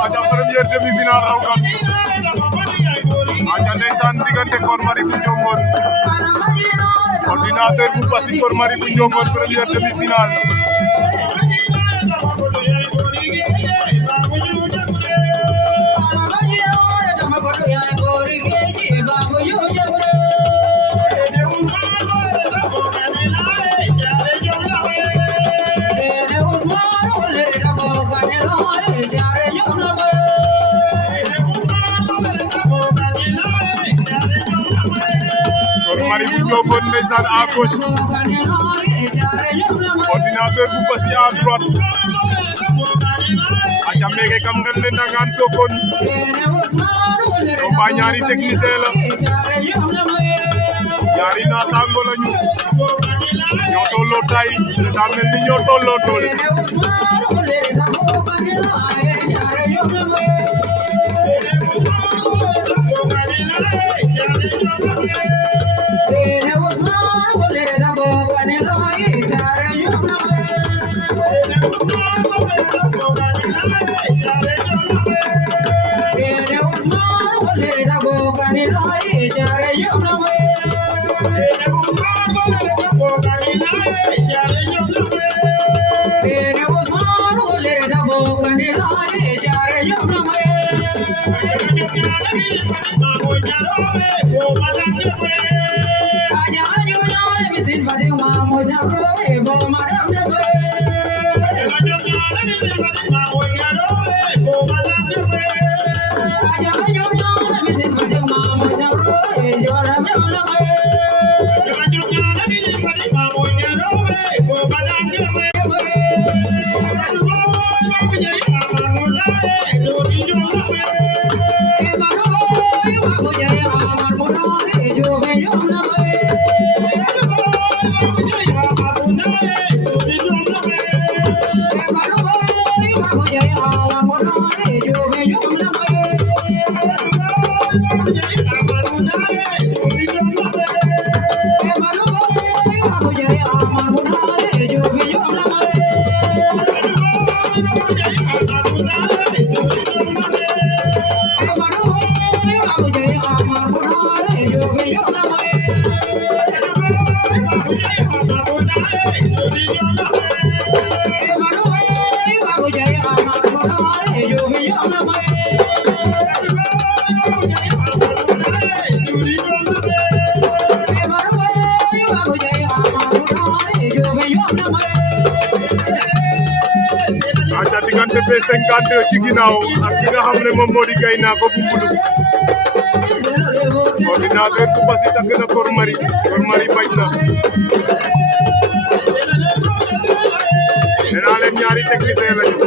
aja première demi-finale raw gadu aja ndeysaan diggante Kor Marie bu Ndiongone ordinateur bu Passy Kor Marie bu Ndiongone première demi-finale Kor Marie bu Ndiongone ndeysaan à gauche ordinateur bu Passy à droite aja meke kam ngel ne Ndangaan Sokone combat ñaari technicien la ñaari naataango lañu ñoo tolloo tay te daa mel ni ñoo tolloo doole aca diggante B52 ci ginnaaw ak ki nga xam ne moom moo di Gaynako bu Mbulum ordinateur bu Passy takk na Kor Marie bañ na nee naa leen ñaari technicien lañu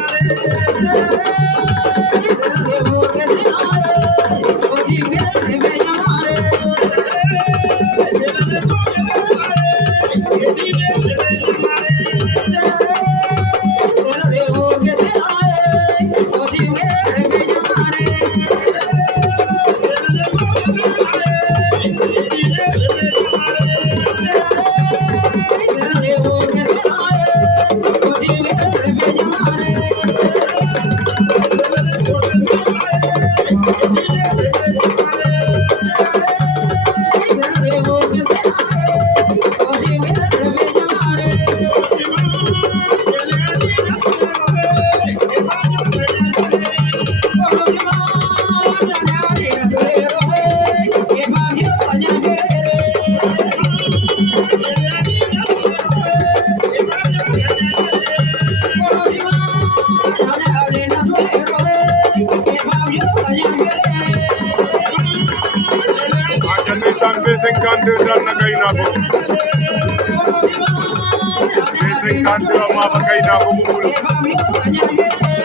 B52 dal na Gaynako B52 ama fa Gaynako bu Mbulum